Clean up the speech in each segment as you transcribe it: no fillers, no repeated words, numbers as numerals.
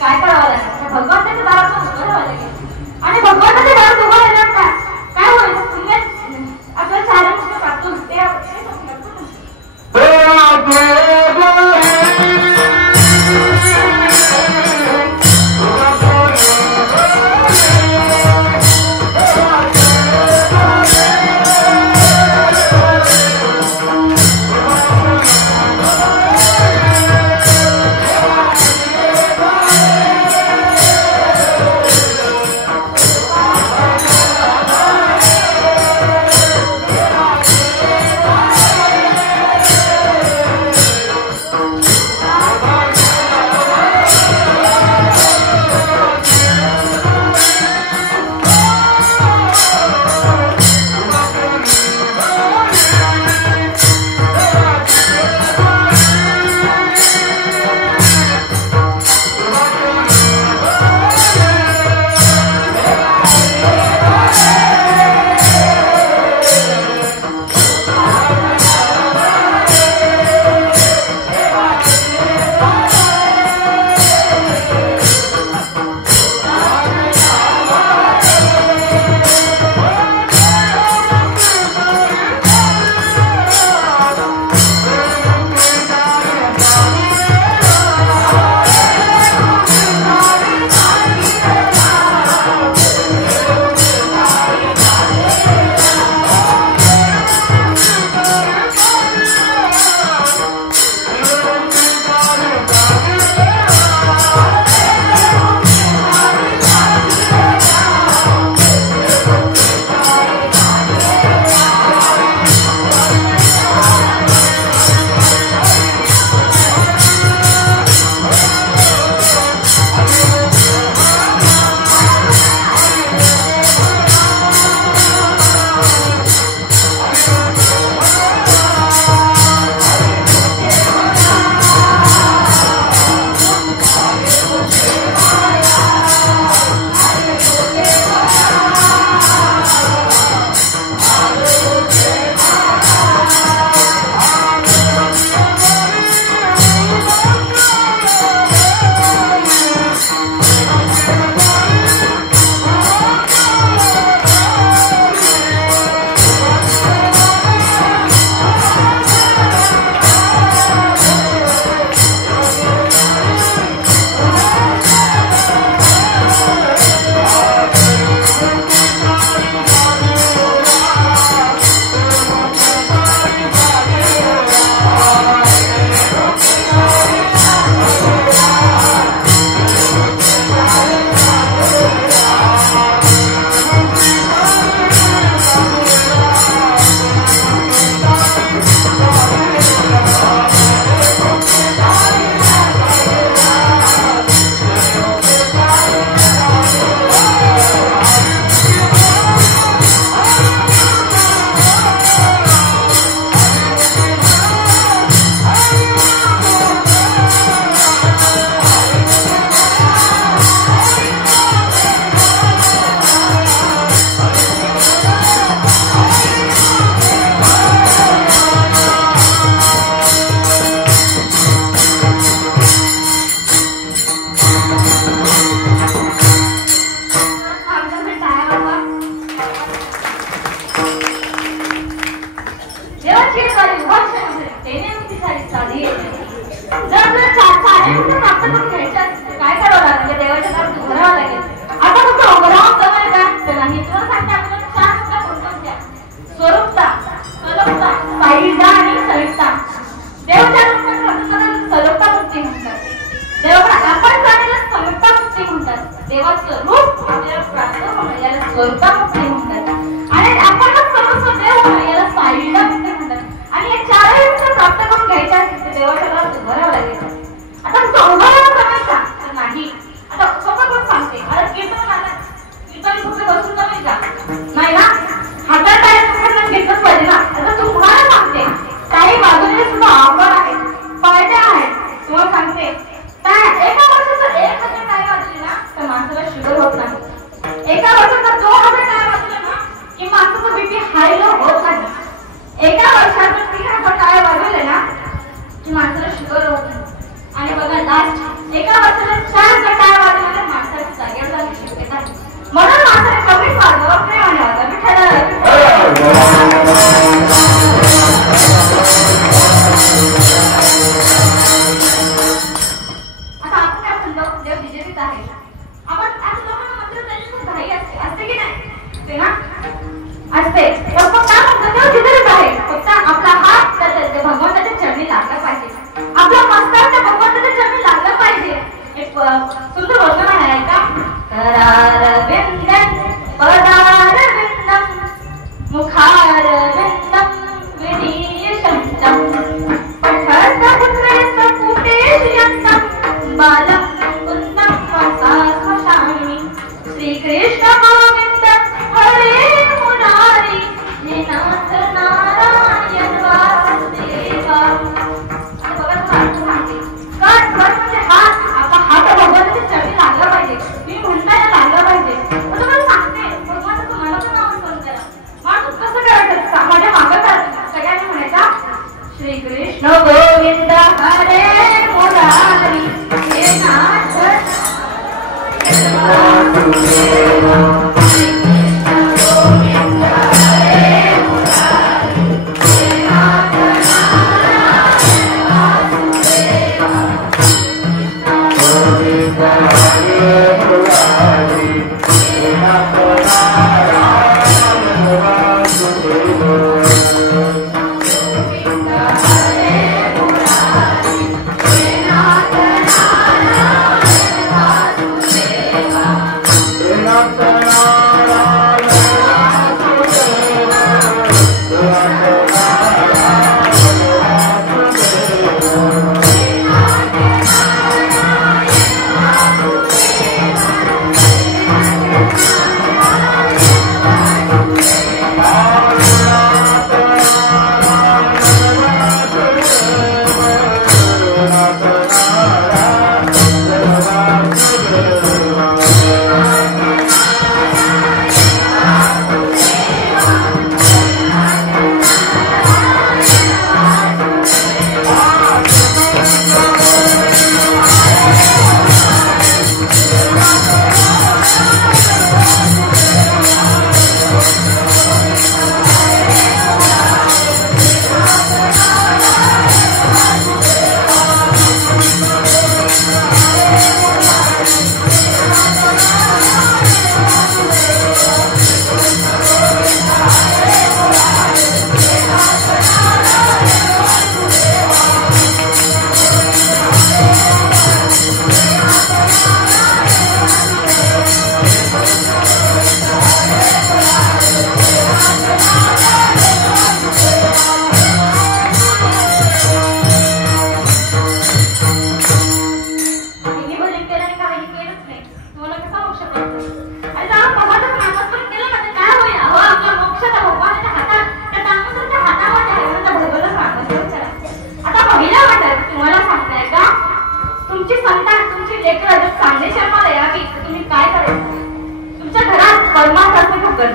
काय करावं लागेल भगवंताच्या दारात उभं राहावं लागेल आणि भगवंताच्या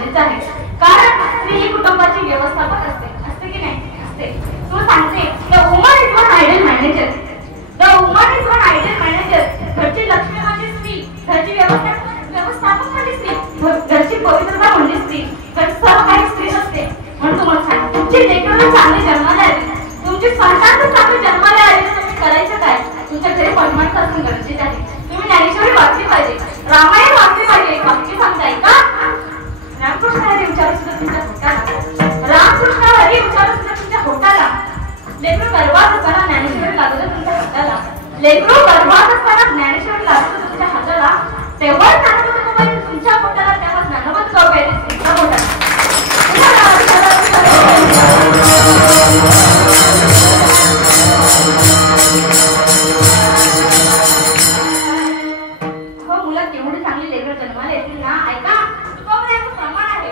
गरजेचं आहे, कारण स्त्री ही कुटुंबाची व्यवस्थापक असते की नाही असते. तू सांगते the woman is one ideal manager. The woman is one ideal manager. घरची लक्ष्मी म्हणजे स्त्री, घरची व्यवस्थापक म्हणजे स्त्री, घरची पवित्रता म्हणजे स्त्री, घरची सर्व काही स्त्री असते. म्हणून तुम्हाला सांग, तुमची लेकरं चांगली जन्माला आली, तुमची संतान चांगली जन्माला आली, तुम्ही करायचं काय? तुमच्या घरी परमानंट असणं गरजेचं आहे. तुम्ही ज्ञानेश्वरी वाचली पाहिजे, रामायण वाचली पाहिजे. आमची सांगताय का रामकृष्ण हरी विचारू सुद्धा तुमच्या होटाला, रामकृष्ण हरी विचारू सुद्धा तुमच्या होटाला. लेकरू गर्भात असताना ज्ञानेश्वरी लागलं तुमच्या हाताला, लेकरू गर्भात असताना ज्ञानेश्वरी लागलं तुमच्या हाताला. तेव्हा ज्ञानोबा तुमच्या पोटाला, तेव्हा ज्ञानोबा जाऊ पाहिजे तुमच्या पोटाला. हो मुलं केवढी चांगली लेकरं जन्माला येतील ना. ऐका एक प्रमाण आहे.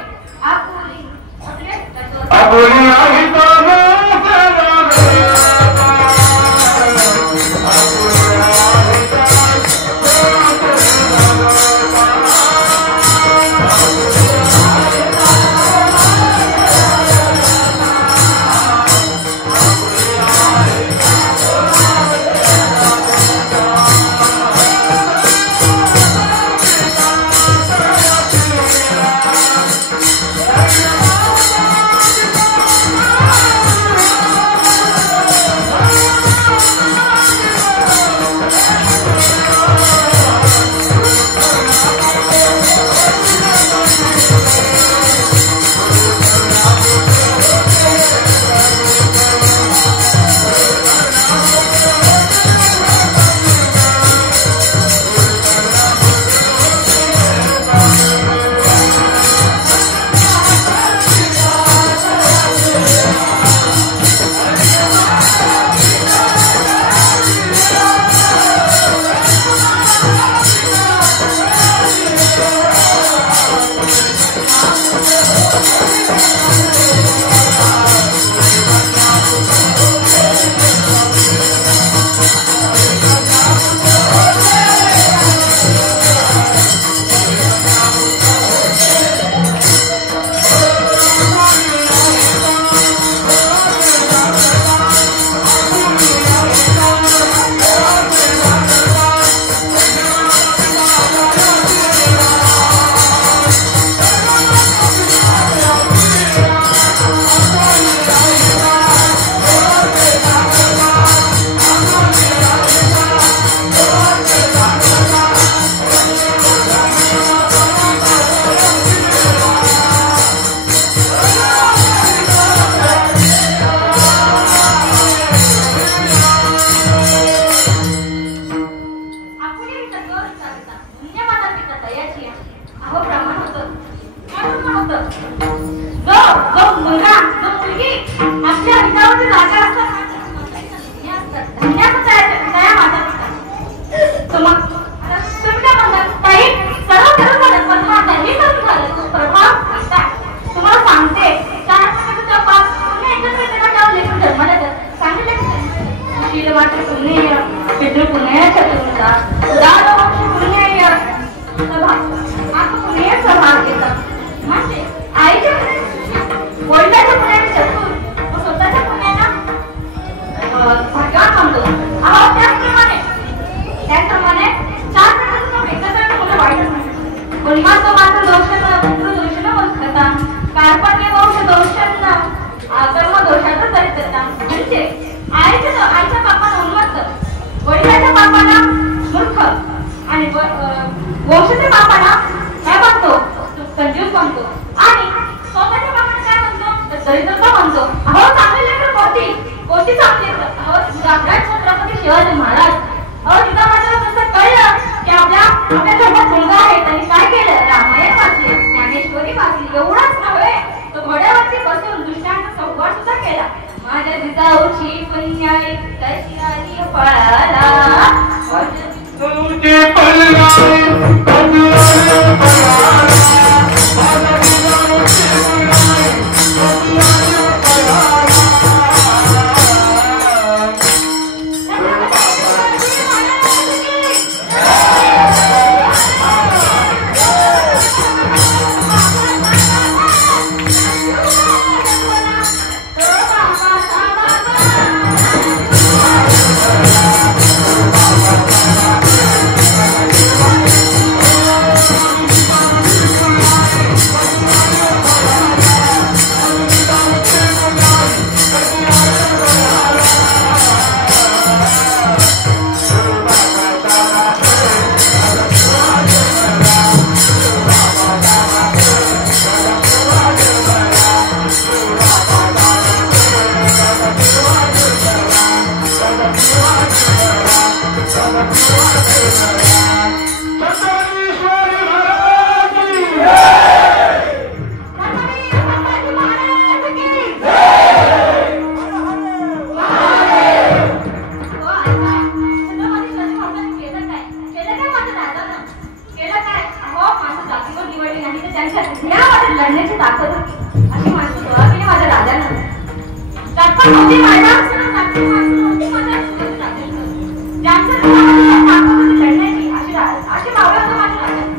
लढण्याची ताकद होती अशी माणसं गोळा केली माझ्या राजानं. त्यात होती माझ्या ज्यांचं ताकद होती लढण्याची अशी मावळं माझ्या राजानं.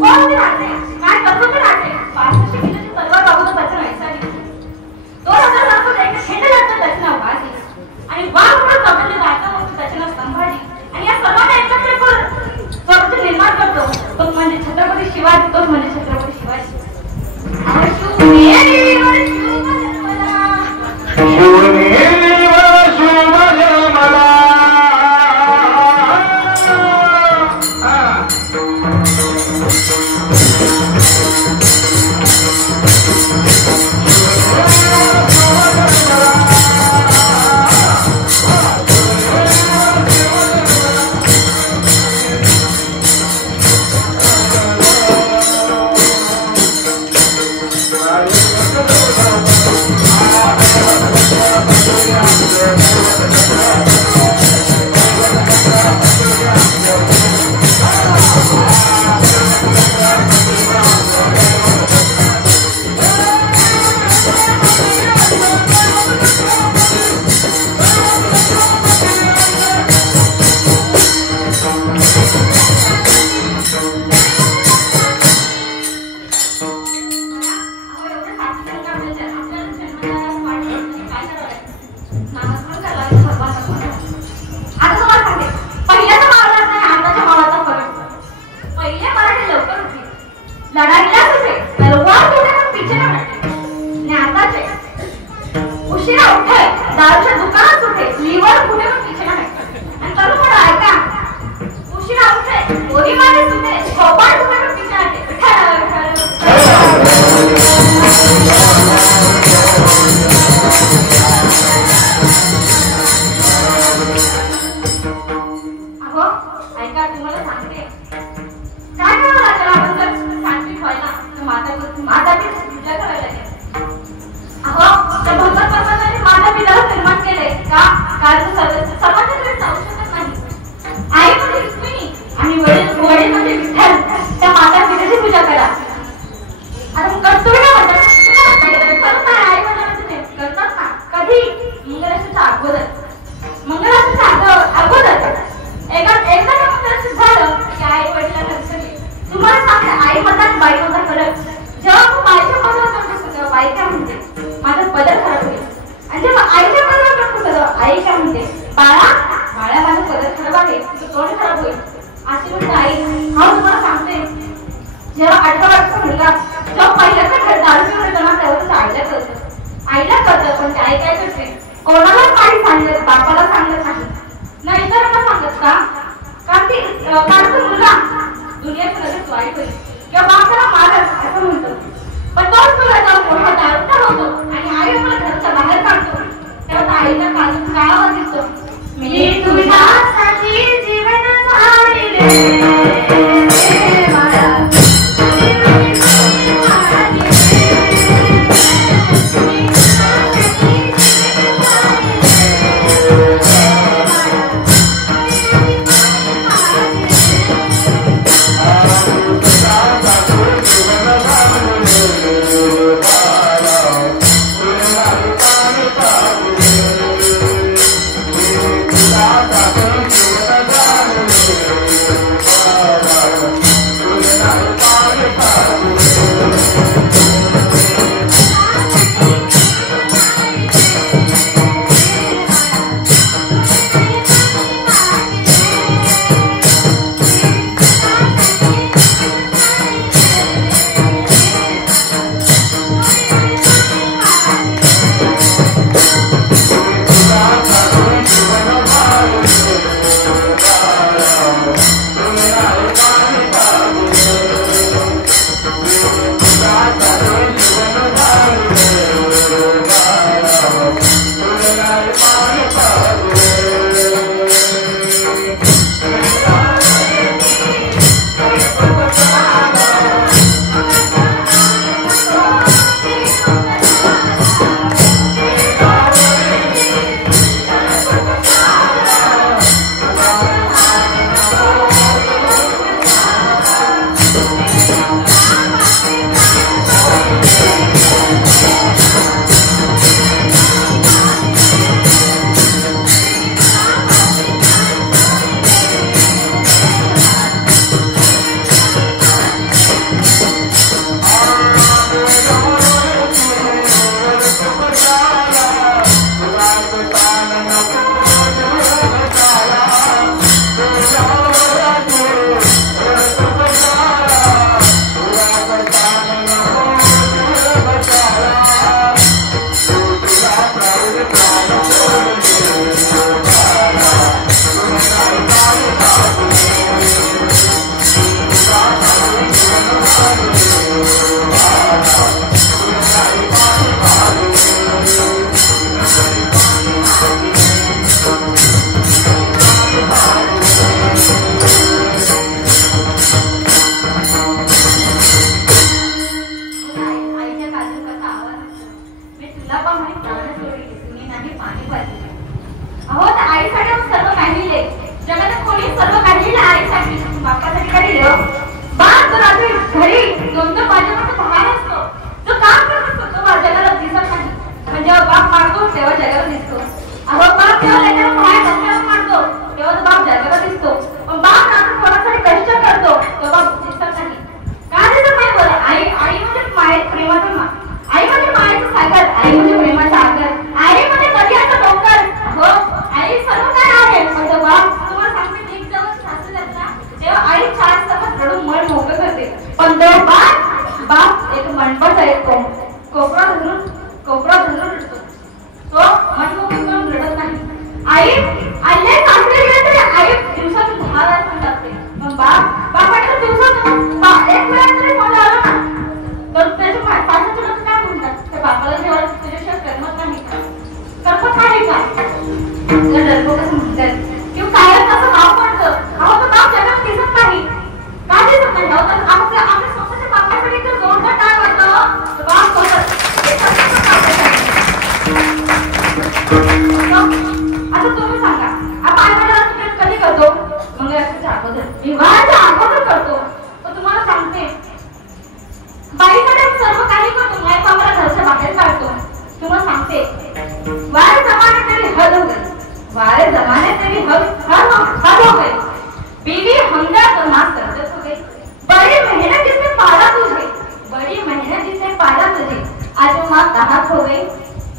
कोण होते राजे? काय करत होते राजे? 65 किलोची तलवार बाबूला त्याचं नैसारी 2000 लाखात एक खेळ लागतं त्याचं नाव बाजी आणि वाघ म्हणून कबड्डी गायचा होती त्याचं नाव संभाजी. आणि या सर्वांना एकत्र करून स्वतःचं निर्माण करतो तो म्हणजे छत्रपती शिवाजी. तोच म्हणजे छत्रपती शिवाजी. आता तुम्ही सांगा, आपण आईवडिलांना कधी करतो? मंगळाच्या अगोदर, विवाहाच्या अगोदर करतो. पण तुम्हाला सांगते, बाईकडे सर्व काही करतो, मायबापाला घरच्या बाहेर काढतो. तुम्हाला सांगते, वारे जमाने तेरी हद हो गई, वारे जमाने तेरी हद हो गई, बीवी हमजा कमा सर्जत हो गई, बड़ी मेहनत जिससे पाला तुझे, बड़ी मेहनत जिससे पाला तुझे, आज वहाँ कहात हो गई,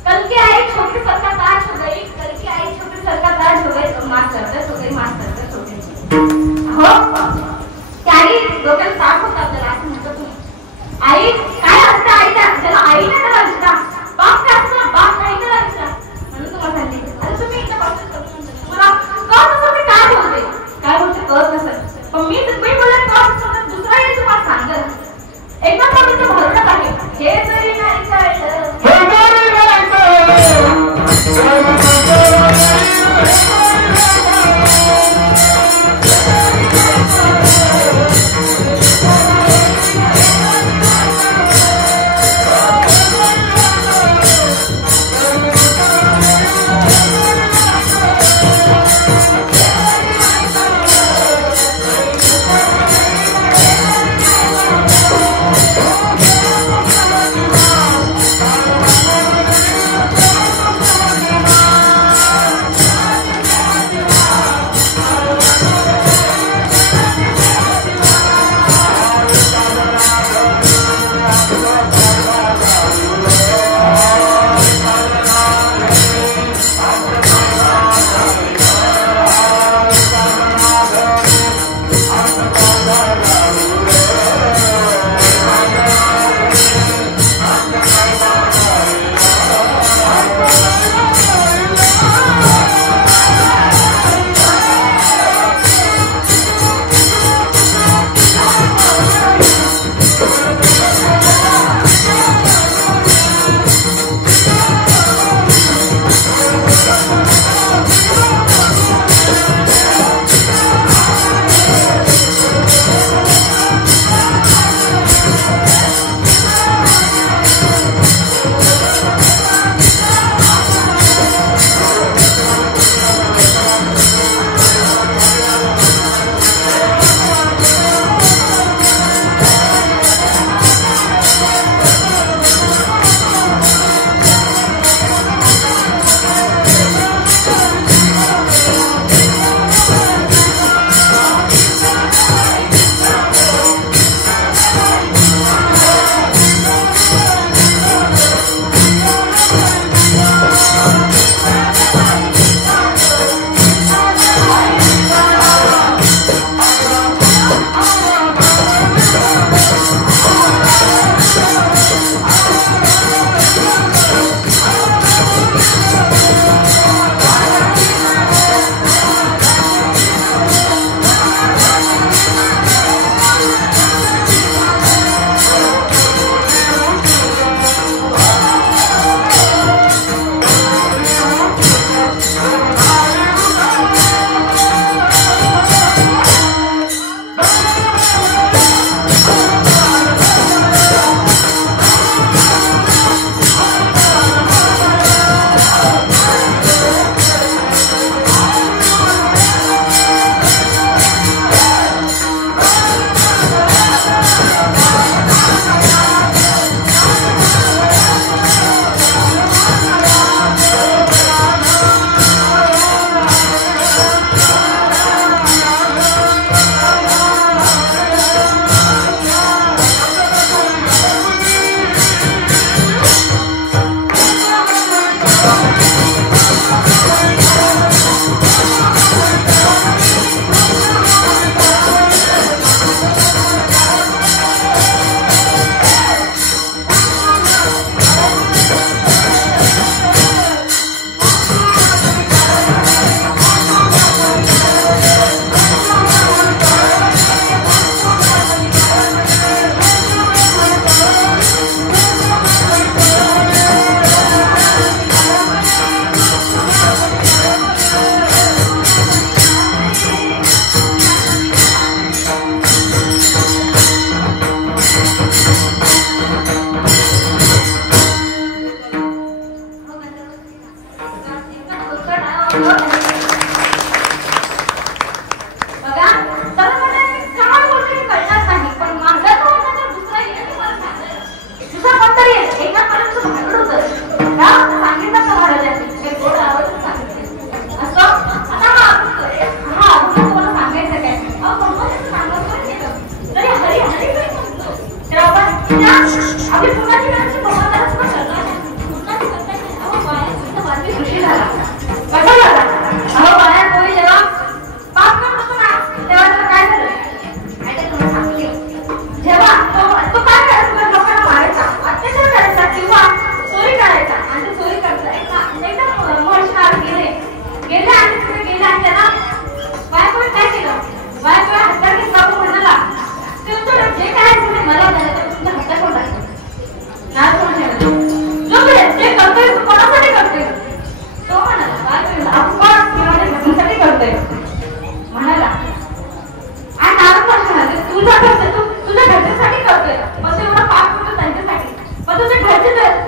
कल की आई छोटी सरका ताज हो गई, कल की आई छोटी सरका ताज हो गई, तो माँ सर्जत हो गई, माँ सर्जत हो गई. हो त्याही डोक्यात ताप होता आपल्याला. असं म्हणतो तुम्ही, आई काय असतं, आईला त्याला आईने त्याला विचारा, बाप काय असतं, बाप नाही त्याला विचारा. म्हणून तुम्हाला सांगते, आता तुम्ही इथं बसून तुम्हाला कळत नसेल मी काय बोलते, काय बोलते कळत नसेल, पण मी बोलत कळत नसेल, दुसरा हे तुम्हाला सांगत एकदम मोठं भरत आहे. हे जरी नाही कळलं, हे जरी नाही कळलं,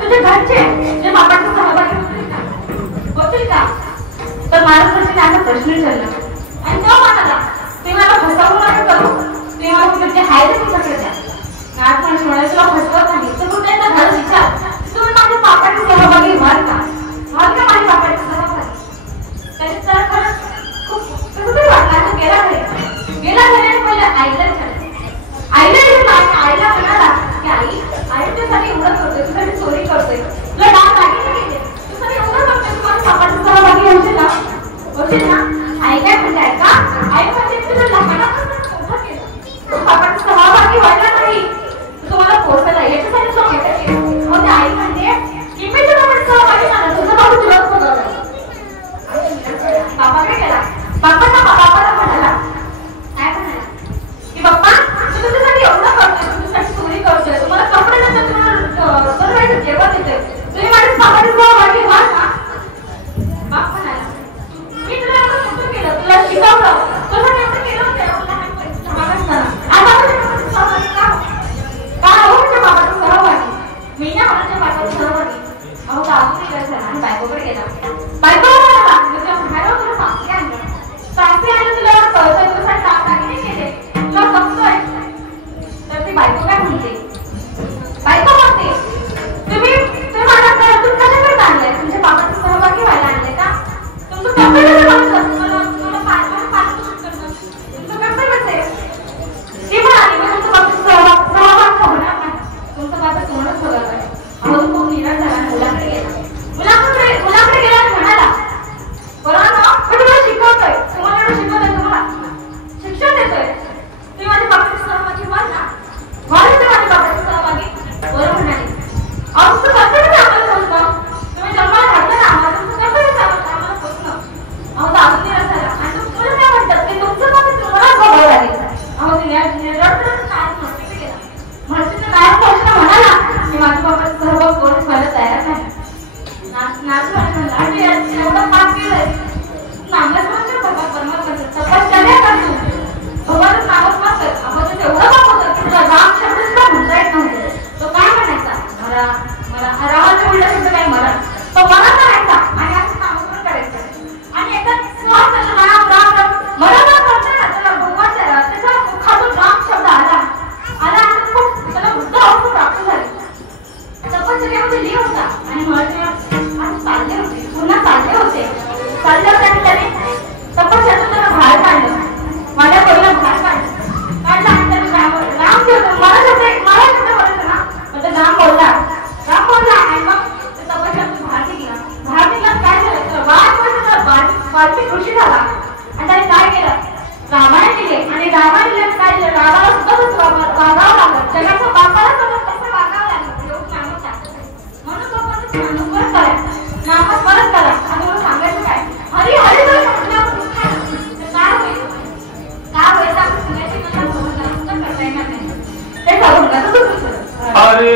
तुझे घरचे जे बापाचे सहभागी होतील का? तर महाराष्ट्राचे त्यांना प्रश्न विचारला आणि तो म्हणाला ते मला फसवू नका करू, ते मला कुठे हाय ते तुमच्याकडे द्या. आज मला म्हणाले तुला फसवत नाही तर तू त्यांना घर विचार, तुम्ही माझ्या बापाचे सहभागी व्हाल का? व्हाल का माझ्या बापाचे सहभागी? त्याने तर खरंच खूप कसं तरी वाटलं. तो गेला घरी पहिले आईला विचारलं. आईला म्हणाला की आई तुझ्यासाठी एवढं करतोय, तुझ्यासाठी चोरी करतोय, तुला डाग दागिने गेले, तुझ्यासाठी एवढं करतोय, तू माझ्या बापाचे सहभागी होशील ना? आई काय म्हणते का? आई म्हणजे तुझं लहानापासून मोठं केलं, बापाचे सहभागी व्हायला नाही, तुम्हाला पोहोचला याच्यासाठी तुला मोठं केलं. मग आई म्हणते की मी तुला पण सहभागी झाला, तुझं बाबा तुलाच बघावं. बाबा काय केला? बापाला म्हणाला काय म्हणाला की बाप्पा तू तुझ्यासाठी एवढं करतोय, तुझ्यासाठी चोरी करतोय, तुम्हाला कपडे देतोय, तुम्हाला बरोबर जेवण देतोय, तुम्ही माझ्या बापाचे सहभागी व्हाल का? बाप म्हणाला मी तुला एवढं मोठं केलं, तुला शिकवलं, तुला एवढं केलं होतं लहान असताना, आता का हो तुझ्या बाबाचं सहभागी? मी ना माझ्या बाबाचं सहभागी. अहो काकू काय झाला आणि बायकोकडे गेला. बायको म्हणाला तुझ्या बाहेर तुला सासरे आणलं तुला कळतंय, तुझ्यासाठी डाग दागिने केले, तुला बघतोय. तर ती बायको काय म्हणते? बायको म्हणते तुम्ही माझ्या घरातून कशाकडे आणलंय? तुमच्या बाबाचे सहभागी व्हायला आणले का? तुमचं कर्तव्य तुमचं कर्तव्यच आहे. ती म्हणाली मी तुमचं बाबाचं सहभाग होणार नाही, तुमचं बाबा तुम्हालाच बघत आहे. अहो तो खूप निराश झाला आणि मुलाकडे गेला आणि म्हणाला बरोबर मी तुम्हाला शिकवतोय, तुम्हाला तुम्हाला शिक्षण देतोय, तुम्ही माझ्या बाबाचे सहभागी व्हाल ना? व्हाल ते माझ्या बाबाचे सहभागी? बरोबर म्हणाले. अहो तुमचं कर्तव्यच आम्हाला पोचणं, तुम्ही जन्माला घातलं ना आम्हाला, तुमचं कर्तव्यच आम्हाला पोचणं. अहो तो अजून निराश झाला आणि तुम्हाला काय म्हणतात की तुमचं बाबा तुम्हालाच बघावं लागेल. अहो म्हशीचं नायक प्रश्न म्हणाला की माझ्या बाबाचा सहभाग कोणीच व्हायला तयार नाही. एवढं पाप केलंय, नामच म्हणतो बाबा परमात्माचं तपश्चर्या करतो, भगवानच नामच मात्र आपण एवढं पाप होतं की तुला राम शब्द सुद्धा म्हणता येत नव्हते. तो काय म्हणायचा? मला रामाचा उलटा शब्द काय मला तो मला करायचा आणि असं नामस्मरण करायचं आणि एका राम राम राम मला ना करता ना त्याला भगवान त्याच्या मुखातून राम शब्द आला आणि खूप त्याला बुद्ध अवस्था प्राप्त झाली. तपश्चर्यामध्ये लिह होता आणि चालले होते आणि त्याने तपश्चर्यातून त्याला बाहेर काढलं, माझ्या पोरीला बाहेर काढलं आणि त्याने राम ठेवलं. मला शब्द बोलायचं ना, म्हणजे राम बोलला आणि मग तपश्चर्यातून बाहेर निघला. काय झालं? वाल्मिक ऋषी झाला आणि त्याने काय केलं? रामायण दिले आणि रामायण काय दिलं? रामाला सुद्धा वागावं लागलं, जगाच्या बापाला सुद्धा कसं वागावं लागलं लोक नामच टाकतात. म्हणून लोकांचं नामस्मरण करा आणि मला सांगायचं काय? हरी हरी जर म्हटलं काय होईल? काय होईल? आपण सुनायची मला सुद्धा करता येणार नाही. ते करून का? हरी